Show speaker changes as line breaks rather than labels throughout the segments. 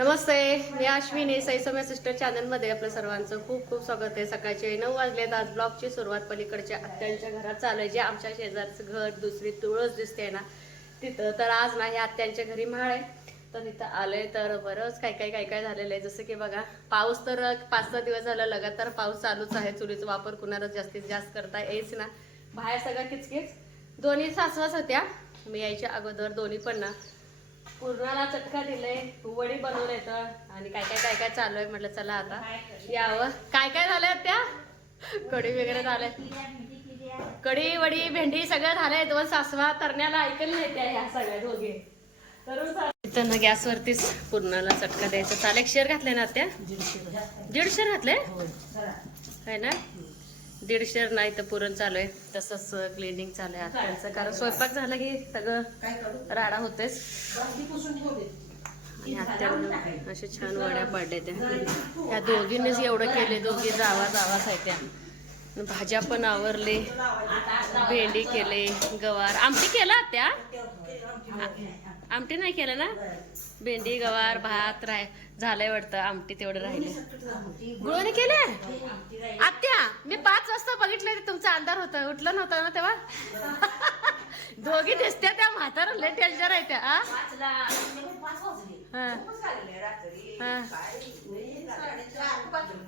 नमस्ते मी Ashwini सैसम्य sister चॅनलमध्ये आपलं सर्वांचं खूप खूप स्वागत आहे. सकाळचे नऊ वाजलेत आज ब्लॉगची सुरुवात पलीकडच्या आत्यांच्या घरात चालू आहे. जे आमच्या शेजारचं घर दुसरी तुळस दिसते ना तिथं तर आज नाही आत्यांच्या घरी म्हाळ आहे. तर तिथं आलंय तर बरंच काय काय काय काय झालेलं आहे. जसं की बघा पाऊस तर पाच सहा दिवस झाला लगातार पाऊस चालूच आहे. चुलीचा वापर कुणाला जास्तीत जास्त करता येईच ना. बाहेर सगळं किचकिच. दोन्ही सासवाच होत्या. मी यायच्या अगोदर दोन्ही पण ना पूर्णाला चटका दिले वडी बनवून येतं आणि काय काय काय काय चालू आहे म्हटलं चला आता. यावं. काय काय झालंय त्या कढी वगैरे झालंय. कढी वडी भेंडी सगळं झालंय. दोन सासवा तरण्याला ऐकलं नाही त्या ह्या सगळ्या दोघे. इथं ना गॅसवरतीच पूर्णाला चटका द्यायचा. चाल एक शेर घातले ना त्या दीडशे घातले आहे ना? दीडशे नाही तर पुरण चालू आहे तसंच क्लिनिंग चालू आहे आत्यांचं कारण स्वयंपाक झाला की सगळं राडा होतेच आणि अशा छान वड्या पडल्या त्या. त्या दोघींनीच एवढं केले दोघी जावा जावाच आहे त्या भाज्या पण आवरले भेंडी केले गवार. आमटी केला त्या आमटी नाही केलं ना भेंडी गवार भात राय झालंय वाटतं आमटी तेवढं राहिले. गुळवणी केले आत्या मी पाच वाजता बघितलं ते तुमचा अंधार होता. उठलं नव्हतं ना तेव्हा? दोघी दिसत्या त्या म्हातारा लय टेन्शन आहे त्या आ?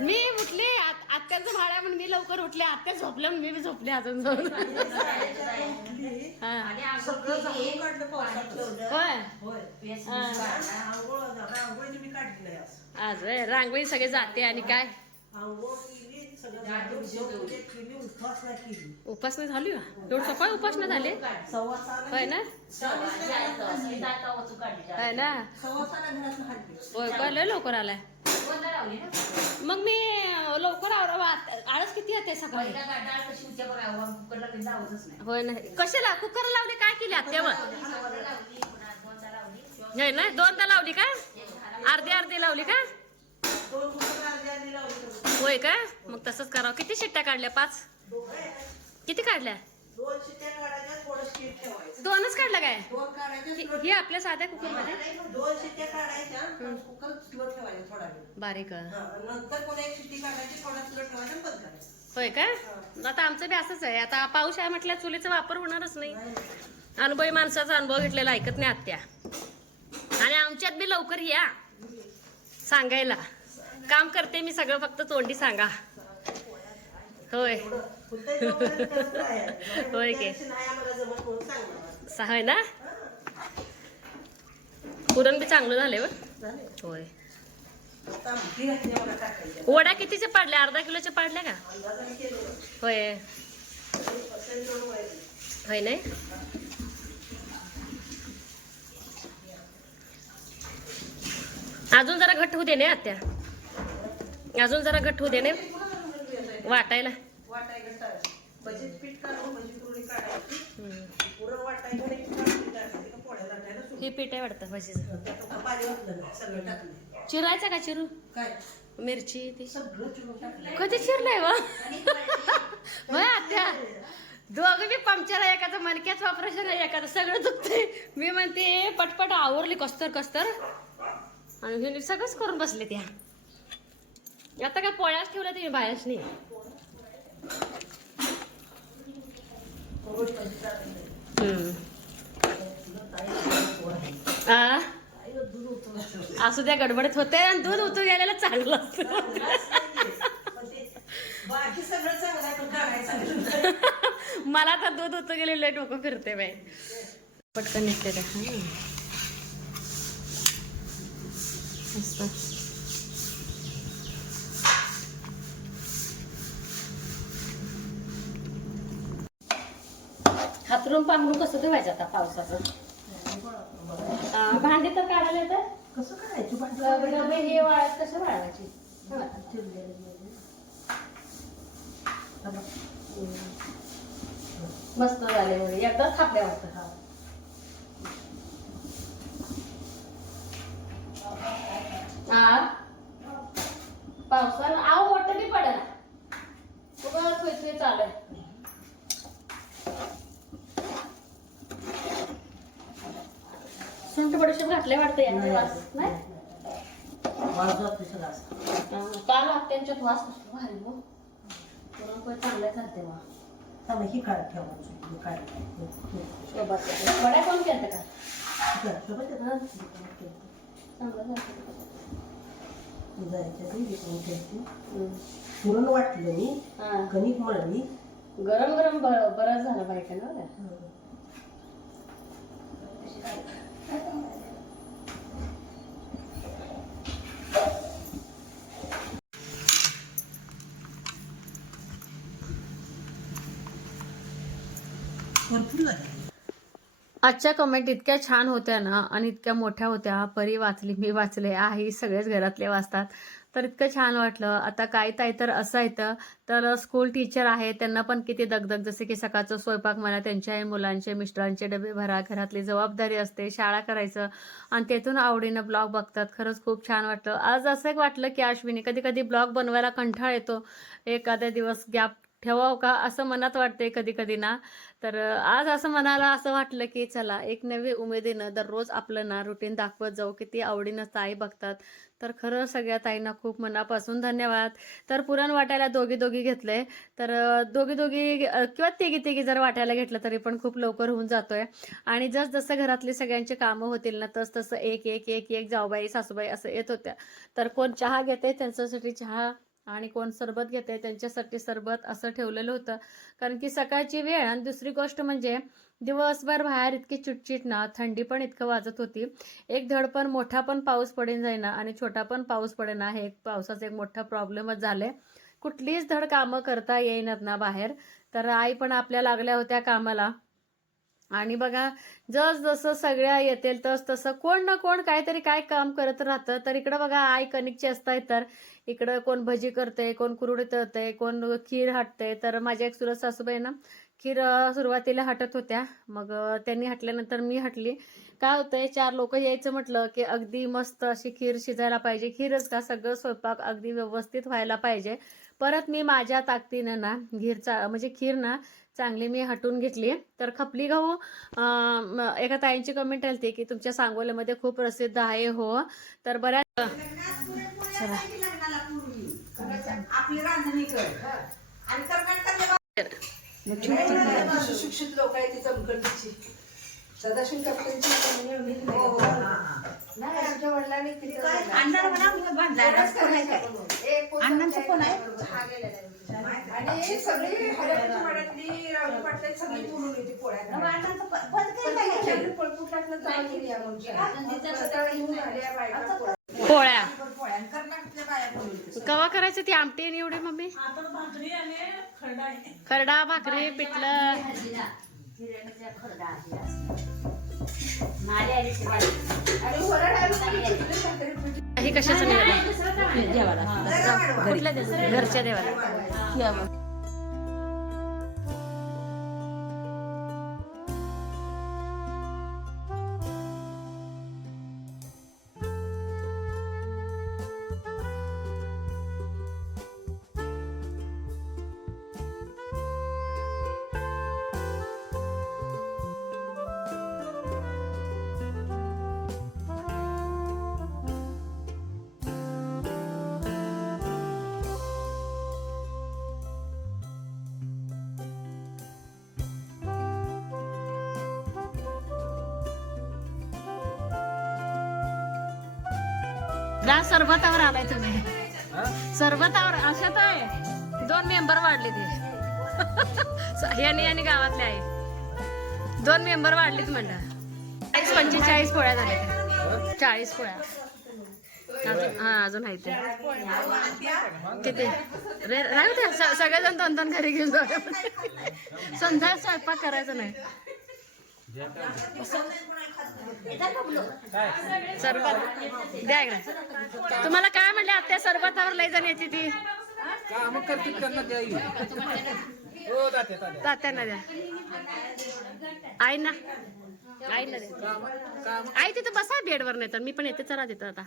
मी उठले आत- आत्याचं भाड्या म्हणून मी लवकर उठले आत्या झोपल्या म्हणून मी बी झोपले अजून जाऊन हा. होय. आज. रांगोळी सगळे जाते आणि काय? उपासना झाली एवढं सकाळी उपासना झाली? होय ना? होय ना? होय लय लवकर आलाय. मग मी लवकर आवरावा आळस किती येते सकाळी? होय ना? कशाला? कुकर लावले काय केली आत्यावर नाही ना? दोनदा लावली का? अर्धी अर्धी लावली का? होय का? मग तसंच करावं. किती शिट्ट्या काढल्या? पाच? किती काढल्या? दोनच काढला काय? हे आपल्या साध्या कुकरमध्ये
दोन शिट्ट्या काढायच्या कुकर स्लो ठेवायचा थोडा वेळ
बारीक.
नंतर एक शिट्टी काढायची थोडा स्लो ठेवायचा बंद करायचं
होय का? आता आमचं बी असंच आहे. आता पाऊस आहे म्हटल्या चुलीचा वापर होणारच नाही. अनुभवी माणसाचा अनुभव घेतलेला ऐकत नाही आत्या. आणि आमच्यात बी लवकर या. सांगायला. काम करते मी सगळं फक्त तोंडी सांगा. होय. होय के. होय ना? पुरण बी चांगलं
झाले
होय. वडा कितीच्या पाडल्या? अर्धा किलोच्या पाडल्या का? होय. होय नाही? अजून जरा घट्ट होते ना आत्या. अजून जरा घट्ट होऊ दे ना. वाटायला.
सुरू.
ही पीठ आहे वाटतं भाजीचं. चिरायचा का चिरू?
काय?
मिरची ती. कधी चिरलाय व? दोघं बी पंक्चर आहे एखादं मणक्याच ऑपरेशन आहे एखादं सगळं दुखतंय. मी म्हणते पटपट आवरली कस्तर कस्तर आणि सगळंच करून बसले त्या. आता काय पोळ्याच ठेवल्या तुम्ही बाहेरच नाही? असू द्या गडबडीत होते आणि दूध उतू गेलेलं चांगलं असतं मला तर दूध उतू गेलेलं डोकं फिरते बाई पटकन निघते. मस्त. हातरून पांघरून कसं धुवायचं आता पावसाचं? भांडी तर काढायला तर
कसं करायचं
डबे हे वाळत कसं वाळवायची? मस्त झाले बघ. एकदाच थापल्या वाटतं हा. पावसानं आव मोठं बी पडेल चालू आहे. बडीशेप घातले वाटतं यांचे वास नाही?
असतं
काल आत्यांच्यात वास कसला भारी हो पुरणपोळी चांगल्या
ही काढ ठेवायची काढ.
सोबत वड्या कोण केलं? का
सोबत
चांगलं झालं.
पुरण वाटलं मी. कणिक मळली.
गरम गरम बरं झालं बायका ना बघा.
भरपूर झाली
आजच्या कमेंट इतक्या छान होत्या ना आणि इतक्या मोठ्या होत्या परी वाचली मी वाचले आई सगळेच घरातले वाचतात. तर इतकं छान वाटलं. आता काय ताई तर असं येतं तर स्कूल टीचर आहे त्यांना पण किती दगदग जसे की सकाळचं स्वयंपाक म्हणा त्यांच्या मुलांचे मिस्टरांचे डबे भरा घरातली जबाबदारी असते शाळा करायचं आणि तेथून आवडीनं ब्लॉग बघतात. खरंच खूप छान वाटलं. आज असं एक वाटलं की अश्विनी कधी कधी ब्लॉग बनवायला कंठाळ येतो. एखाद्या दिवस गॅप ठेवावं का? असं मनात वाटते कधी कधी ना. तर आज असं मनाला असं वाटलं की चला एक नवी उमेदीनं दररोज आपलं ना रुटीन दाखवत जाऊ किती आवडीनं ताई बघतात. तर खरं सगळ्या ताईंना खूप मनापासून धन्यवाद. तर पुरण वाटायला दोघी दोघी घेतले तर दोघी दोघी किंवा तिघी तिघी जर वाटायला घेतलं तरी पण खूप लवकर होऊन जातोय. आणि जस जसं घरातली सगळ्यांची कामं होतील ना तस तसं एक एक एक एक जाऊबाई सासूबाई असं येत होत्या. तर कोण चहा घेते त्यांच्यासाठी चहा आणि कोण सरबत घेते त्यांच्यासाठी सरबत असं ठेवलेलं होतं. कारण की सकाळची वेळ आणि दुसरी गोष्ट म्हणजे दिवसभर बाहेर इतकी चिटचिट ना थंडी पण इतकं वाजत होती. एक धड पण मोठा पण पाऊस पडेन जाईना आणि छोटा पण पाऊस पडेना हे एक पावसाचा एक मोठा प्रॉब्लेमच झालाय. कुठलीच धड कामं करता येईनात ना बाहेर. तर आई पण आपल्या लागल्या होत्या कामाला. आणि बघा जस जसं सगळ्या येतील तस तसं कोण ना कोण काहीतरी काय काम करत राहतं. तर इकडं बघा आई कणिकची असताय तर इकडं कोण भजी करते कोण कुरुड तळते कोण खीर हटते. तर माझ्या एक सुरत सासूबाई ना खीर सुरुवातीला हटत होत्या. मग त्यांनी हटल्यानंतर मी हटली. काय होतंय चार लोक यायचं म्हटलं की अगदी मस्त अशी खीर शिजायला पाहिजे. खीरच का सगळं स्वयंपाक अगदी व्यवस्थित व्हायला पाहिजे. परत मी माझ्या ताकदीनं ना खीरचा म्हणजे खीर ना चांगली मी हटून घेतली तर खपली गहू अं, म- एका ताईंची कमेंट आली की तुमच्या सांगोल्यामध्ये खूप प्रसिद्ध आहे हो. तर बऱ्याच
आपली रांधणी कर. सदाशिव टप्प्यांची नाही आमच्या वडिलांनी तिथं अण्णांचं पण आहे? आणि सगळी रावली सगळी येते
पोळ्या. कवा करायचं ती आमटी आणि एवढी मम्मी? खरडा भाकरी पिठलं
आणि वरण आहे. भाकरी पिठी.
ही कशाचं देवाला? घरच्या देवाला. जा सरबतावर आलाय तुम्ही. सरबतावर अशात आहे. दोन मेंबर वाढले ते. यांनी आणि गावातले आहे दोन मेंबर वाढलेत म्हणलं. चाळीस पंचेचाळीस पोळ्या झाल्या चाळीस पोळ्या. अजून हा अजून आहे ते किती? रे राहू द्या स- सगळेजण दोन दोन घरी घेऊन जाऊ. संध्या स्वयंपाक करायचा नाही. सरबत. द्या इकडे तुम्हाला काय म्हणले आत्या सरबतावर लय जण येते ती
हो
तात्यांना द्या. आईना. आईना द्या. आई तिथं बसा बेडवर नाही तर. मी पण येते चला तिथं आता.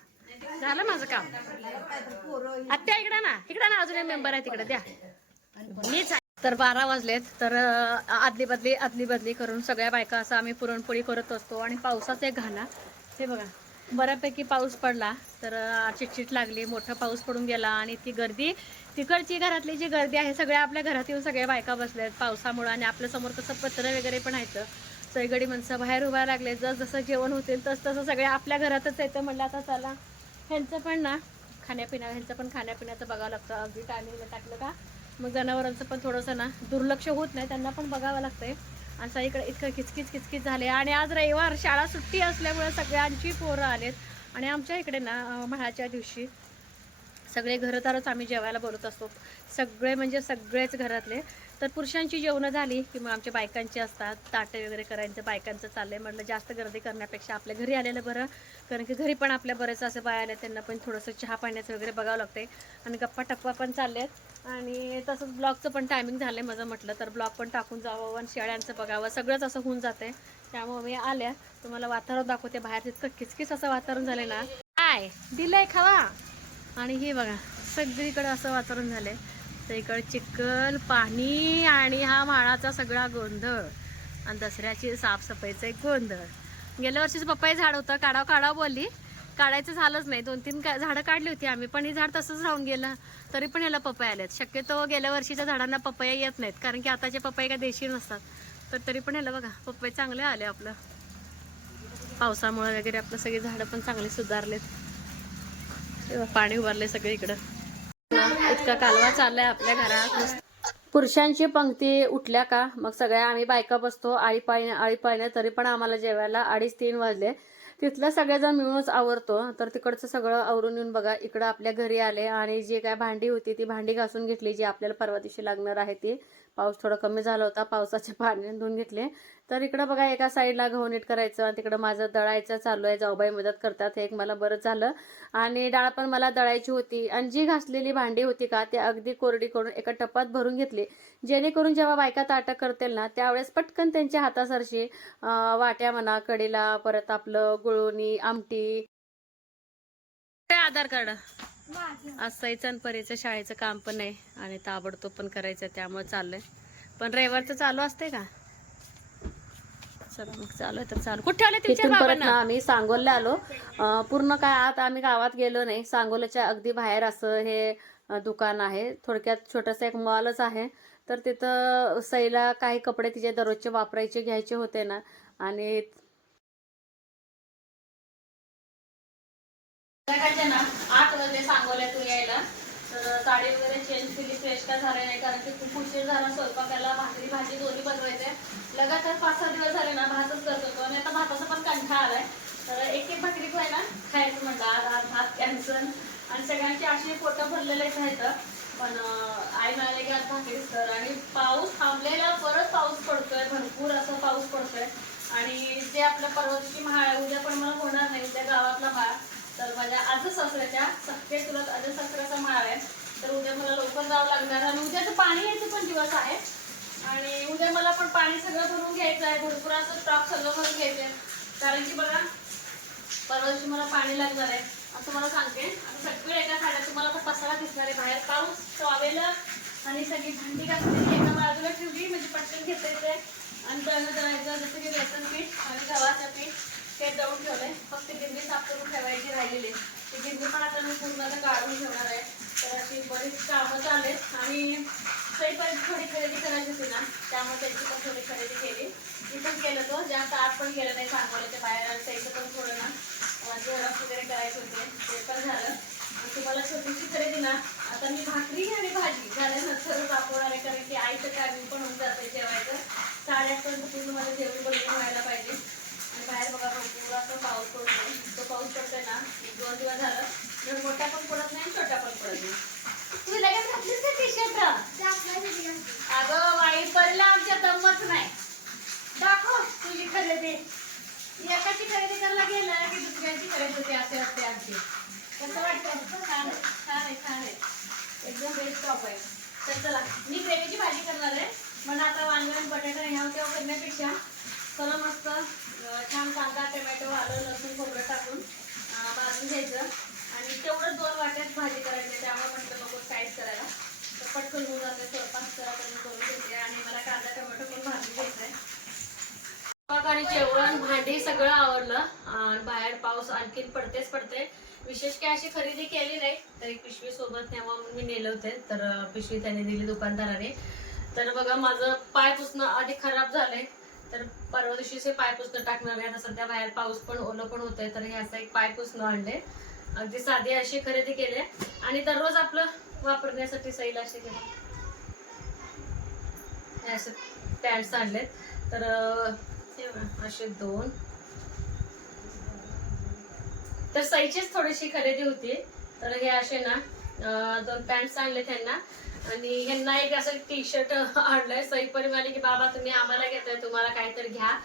झालं माझं काम. आत्या इकडं ना. इकडं ना अजून एक मेंबर आहे तिकडे. द्या. मीच. तर बारा वाजलेत. तर आदली बदली आदली बदली करून सगळ्या बायका असं आम्ही पुरणपोळी करत असतो आणि पावसाचा एक घाला हे बघा बऱ्यापैकी पाऊस पडला तर चिटचिट लागली मोठा पाऊस पडून गेला आणि ती गर्दी तिकडची घरातली जी गर्दी आहे सगळ्या आपल्या घरात येऊन सगळ्या बायका बसल्यात पावसामुळं आणि आपल्यासमोर कसं पत्र वगैरे पण आहेत. सगळी माणसं बाहेर उभा लागले जस जसं जेवण होतील तस तसं सगळे आपल्या घरातच येतं. म्हणलं आता चला ह्यांचं पण ना खाण्यापिण्या ह्यांचं पण खाण्यापिण्याचं बघावं लागतं. अगदी टायमिंगला टाकलं का? मग जनावरांचं पण थोडंसं ना दुर्लक्ष होत नाही त्यांना पण बघावं लागतंय. असं इकडे इतकं किचकिच किचकिच झाले. आणि आज रविवार शाळा सुट्टी असल्यामुळे सगळ्यांची पोरं आलेत. आणि आमच्या इकडे ना अं, दिवशी सगळे घरदारच आम्ही जेवायला बोलत असतो. सगळे म्हणजे सगळेच घरातले. तर पुरुषांची जेवणं झाली की मग आमच्या बायकांची असतात ताटे वगैरे करायचं बायकांचं चाललंय म्हटलं जास्त गर्दी करण्यापेक्षा आपल्या घरी आलेलं बरं. कारण की घरी पण आपल्या बरेच असे बाया आले त्यांना पण थोडंसं चहा पाण्याचं वगैरे बघावं लागते आणि गप्पा टप्पा पण चाललेत. आणि तसंच ब्लॉगचं पण टायमिंग झालं आहे माझं म्हटलं तर ब्लॉग पण टाकून जावं आणि शेळ्यांचं बघावं. सगळंच असं होऊन जाते त्यामुळे मी आल्या. तुम्हाला वातावरण दाखवते. बाहेर तितकं किचकिच असं वातावरण झालं ना. काय दिलंय खावा. आणि हे बघा सगळीकडे असं वातावरण झालंय. तर इकडे चिखल पाणी आणि हा माळाचा सगळा गोंधळ. आणि दसऱ्याची साफसफाईचा एक गोंधळ. गेल्या वर्षीच पप्पाई झाड होतं काढाव काढाव बोलली. काढायचं झालंच नाही. दोन तीन का झाडं काढली होती आम्ही पण हे झाड तसंच राहून गेलं. तरी पण ह्याला पपया आल्यात. शक्यतो गेल्या वर्षीच्या झाडांना पपया येत नाहीत कारण की आताचे पपई काय देशी नसतात. तर तरी पण ह्याला बघा पपई चांगले आले आपलं. पावसामुळे वगैरे आपलं सगळी झाडं पण चांगली सुधारलेत. पाणी उभारले सगळे इकडं इतका कालवा चाललाय आपल्या घरात. पुरुषांची पंक्ती उठल्या का? मग सगळ्या आम्ही बायका बसतो आळी पाळीने आळी पाळीने तरी पण आम्हाला जेवायला अडीच तीन वाजले. तिथलं सगळेजण मिळूनच आवरतो. तर तिकडचं सगळं आवरून येऊन बघा इकडं आपल्या घरी आले आणि जी काय भांडी होती ती भांडी घासून घेतली जी आपल्याला परवा दिवशी लागणार आहे ती. पाऊस थोडा कमी झाला होता पावसाचे पाणी धुवून घेतले. तर इकडं बघा एका साईडला गहू नीट करायचं आणि तिकडं माझं दळायचं चालू आहे. जाऊबाई मदत करतात हे एक मला बरं झालं. आणि डाळ पण मला दळायची होती आणि जी घासलेली भांडी होती का ती अगदी कोरडी करून एका टप्पात भरून घेतली. जेणेकरून जेव्हा बायका ताटक करतील ना त्यावेळेस पटकन त्यांच्या हातासारशी वाट्या म्हणा कडेला परत आपलं गुळवणी आमटी. आधार कार्ड. आज सईचं आणि परीचं शाळेचं काम पण आहे आणि ताबडतोब पण करायचं त्यामुळे चाललंय. पण रविवारचं चालू असते का? चला मग चालू आहे तर चालू. कुठे आले तुमच्या बाबांना? आम्ही सांगोलला आलो. पूर्ण काय आत आम्ही गावात गेलो नाही. सांगोल्याच्या अगदी बाहेर असं हे दुकान आहे. थोडक्यात छोटंसं एक मॉलच आहे. तर तिथं सईला काही कपडे तिचे दररोजचे वापरायचे घ्यायचे होते ना. आणि आठ वाजले साडी वगैरे चेंज केली फ्रेश का झाले नाही कारण की खूप उशीर झाला स्वयंपाकाला भाकरी भाजी दोन्ही बनवायचे. लगातार पाच सहा दिवस झाले ना भातच करत होतो आणि आता भाताचा पण कंठा आलाय. तर एक एक भाकरी आहे ना खायचं म्हटलं आज भात कॅन्सल. आणि सगळ्यांची अशी पोटं भरलेलेच आहेत पण आई म्हणाले की आज भाकरीच कर. आणि पाऊस थांबलेला परत पाऊस पडतोय भरपूर असा पाऊस पडतोय. आणि जे आपल्या पर्वतची महाळ उद्या पण मला होणार नाही उद्या गावातला माळ तर माझ्या आज सासऱ्याच्या सख्खे तुला आज सासऱ्याचा माळ आहे. तर उद्या मला लवकर जावं लागणार आणि उद्याचं पाणी यायचं पण दिवस आहे. आणि उद्या मला पण पाणी सगळं भरून घ्यायचं आहे. भरपूर असं स्टॉक सगळं भरून घ्यायचं आहे कारण की बघा परवा दिवशी मला पाणी लागणार आहे. असं मला सांगते. आता सगळं एका साड्या तुम्हाला पण पसारा दिसणार आहे. बाहेर पाऊस टॉवेल आणि सगळी भांडी घातलेली एका बाजूला ठेवली. म्हणजे पटकन घेता येते आणि दळणं करायचं जसं की बेसन पीठ आणि गव्हाचं पीठ ते दळून ठेवलंय. फक्त गिरणी साफ करून ठेवायची राहिलेली आहे. ती गिरणी पण आता मी पूर्ण आता काढून ठेवणार आहे. तर अशी बरीच कामं चालेत आणि काही पण थोडी खरेदी करायची होती ना त्यामुळे त्यांची पण थोडी खरेदी केली. मी पण केलं तो जास्त आत पण गेलं नाही सांगोल्याच्या बाहेर. आणि त्याचं पण थोडं ना जेवण वगैरे करायचे होते. ते पण झालं आणि तुम्हाला छोटीशी खरेदी ना आता मी भाकरी आणि भाजी झाल्यानंतर दाखवणार आहे कारण की आईचं टायमिंग पण होऊन जाते जेवायचं साडेआठपर्यंत पूर्ण मला जेवण बनवून व्हायला पाहिजे आणि बाहेर बघा भरपूर असं पाऊस पडतोय तो पाऊस पडतोय ना एक दोन दिवस झालं. तर मोठ्या पण पडत नाही आणि छोटा पण पडत नाही. तू लगेच घातलीस का टी शर्ट अगं वाईट पडला आमच्या दमच नाही. दाखव तुझी खरेदी. एकाची खरेदी करायला गेलं की दुसऱ्याची खरेदी होते असे असते आमची. कसं वाटतं छान छान आहे छान आहे. एकदम बेस्ट टॉप आहे. तर चला मी ग्रेव्हीची भाजी करणार आहे. म्हणून आता वांगण बटाटा ह्या तेव्हा करण्यापेक्षा. चला मस्त छान कांदा टोमॅटो आलं लसूण खोबरं टाकून. भाजून घ्यायचं. आणि तेवढं दोन वाट्यात भाजी करायची त्यामुळे म्हटलं नको काहीच करायला. तर पटकन होऊन जाते स्वयंपाक जरा करून करून घेते आणि मला कांदा टोमॅटो पण भाजून घ्यायचा आहे स्वयंपाक आणि जेवण भांडी सगळं आवडलं बाहेर पाऊस आणखीन पडतेच पडते विशेष काय अशी खरेदी केली नाही तर एक पिशवी सोबत न्यावा म्हणून मी नेले होते. तर पिशवी त्याने दिली दुकानदाराने. तर बघा माझं पाय पुसणं आधी खराब झालंय. तर परवा दिवशी पाय पुसणं टाकणार आहे. आता सध्या बाहेर पाऊस पण ओलं पण होतंय. तर हे असं एक पाय पुसणं आणले अगदी साधी अशी खरेदी केली आणि दररोज आपलं वापरण्यासाठी सैल असे केले असे पॅन्ट्स आणलेत. तर असे दोन. तर सईचीच थोडीशी खरेदी होती. तर हे असे ना दोन पॅन्ट्स आणले त्यांना आणि ह्यांना एक असं टी शर्ट आणलंय सई परिवार की बाबा तुम्ही आम्हाला घेताय तुम्हाला काहीतरी घ्या.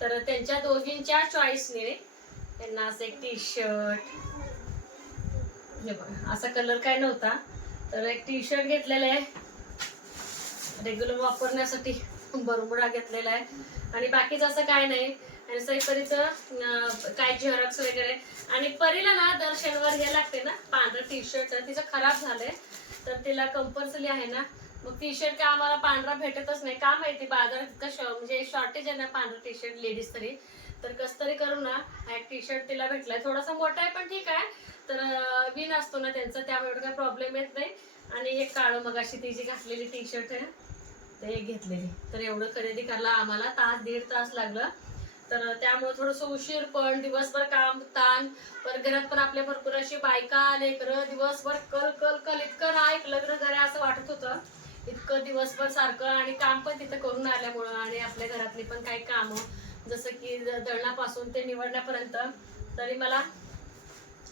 तर त्यांच्या दोघींच्या चॉईसने त्यांना असं एक टी शर्ट हे बघा असा कलर काय नव्हता तर एक टी शर्ट घेतलेला आहे. रेग्युलर वापरण्यासाठी बरमुडा घेतलेला आहे. आणि बाकीचं असं काय नाही. आणि सईपरीचं अं, काय झेरॉक्स वगैरे. आणि परीला ना दर शनिवार घ्यायला लागते ना पांढरं टी शर्ट तिचं खराब झालंय. तर तिला कंपल्सरी आहे ना. मग टी शर्ट काय आम्हाला पांढरा भेटतच नाही. का माहिती? बाजारात इतकं शॉ म्हणजे शॉर्टेज आहे ना पांढरा टी शर्ट लेडीज तरी. तर कस तरी करू ना. हा एक टी शर्ट तिला भेटलाय. थोडासा मोठा आहे पण ठीक आहे. तर विन असतो ना त्यांचा. त्यामुळे एवढं काही प्रॉब्लेम येत नाही. आणि एक काळं मग अशी ती जी घातलेली टी शर्ट आहे ते एक घेतलेली. तर एवढं खरेदी करायला आम्हाला तास दीड तास लागलं. तर त्यामुळे थोडंसं उशीर पण दिवसभर काम ताण पर घरात पण आपल्या भरपूर अशी बायका लेकरं दिवसभर कल कल कल इतकं ना एक लग्न झाले असं वाटत होतं. इतकं दिवसभर सारखं आणि काम पण तिथं करून आल्यामुळं आणि आपल्या घरातली पण काही कामं जसं की दळणापासून ते निवडण्यापर्यंत तरी मला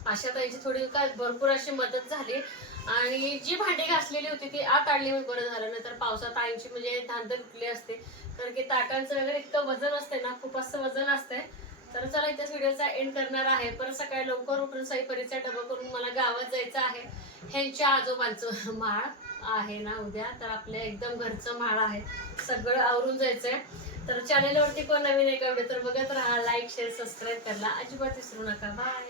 अशा ताईची थोडी काय भरपूर अशी मदत झाली. आणि जी भांडी घासलेली होती ती आत आणली बरं झालं नाही तर पावसात आईची म्हणजे धांदल उठली असते. कारण की ताटांचं वगैरे इतकं वजन असते ना खूप असं वजन असते. तर चला इथेच व्हिडिओचा एंड करणार आहे. परत सकाळी लवकर उठून सईपरीचा डबा करून मला गावात जायचं आहे. ह्यांच्या आजोबांचं माळ आहे ना उद्या तर आपल्या एकदम घरचं माळ आहे. सगळं आवरून जायचंय. तर चॅनेलवरती कोण नवीन आहे का व्हिडिओ तर बघत राहा. लाईक शेअर सबस्क्राईब करायला अजिबात विसरू नका. बाय